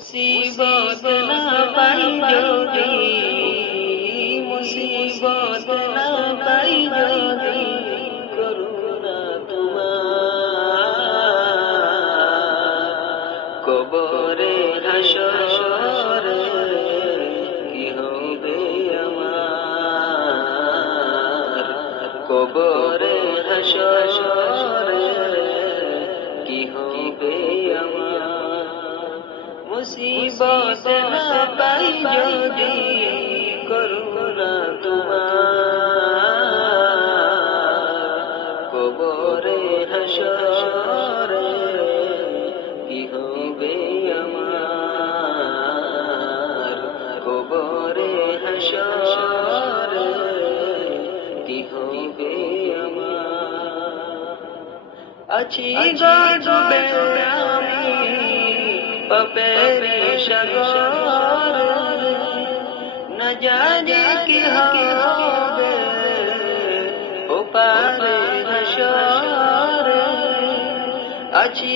মুসিবত না পাই যদি, মুসিবত না পাই যদি, করুণা তোমার কবরে হাসরে কি হবে আমার, কবরে হাসরে কি হবে আমার। মুসিবত না পাই যদি, করুণা তোমার কবরে হাসরে কি হবে আমার, কবরে হাসরে কি হবে আমার। আছি ডুবে আমি পাপের সাগর, না জানি কি হবে ও পারে হাসরে। আছি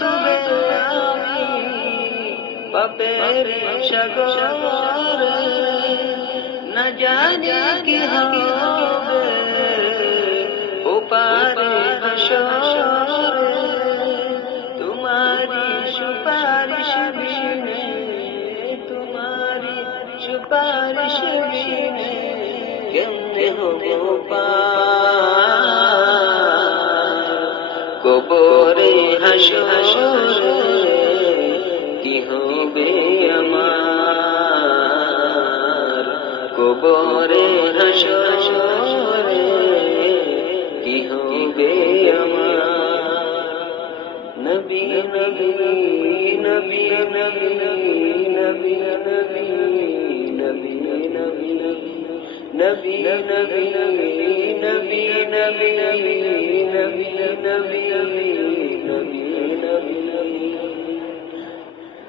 ডুবে আমি পাপের সাগর, না জানি কি হবে ও পারে হাসরে। তোমারি সুপারিশ বিনে, তোমারি সুপারিশ বিনে কেমনে হবো পার, কবরে হাসরে কি হবে আমার, কবরে হাসরে কি হবে আমার। নবী নবী নবী নবী নবী নবী নবী নবী নবী নবী নবী নবী নবী নবী নবী।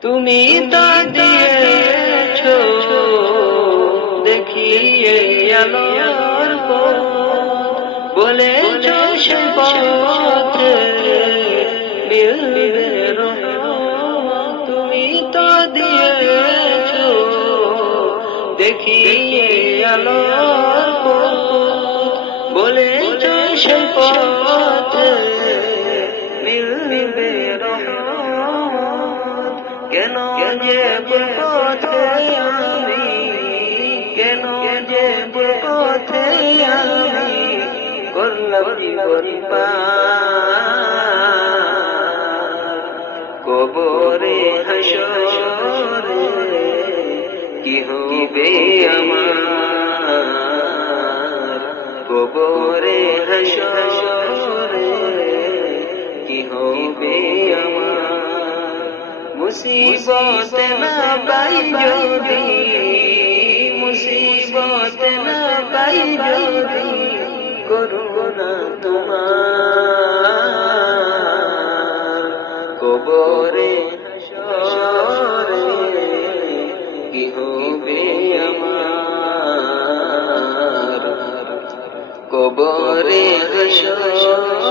তুমি তো দিয়েছো দেখিয়ে আলোর পথ, বলেছো সে পথে মিলবে রহমত। তুমি তো দিয়েছো দেখিয়ে আলোর পথ, বলেছো সে পথে মিলবে রহমত। কেন যে পথে আমি, কেন যে পথে আমি করলাম জীবন পার, কবরে হাসরে কি হবে আমার, কবরে হাসরে কি হবে আমার। মুসিবত না পাই যদি, মুসিবত না পাই যদি, করুণা তোমার কবরে হাসরে কি হবে আমার, কবরে হাসরে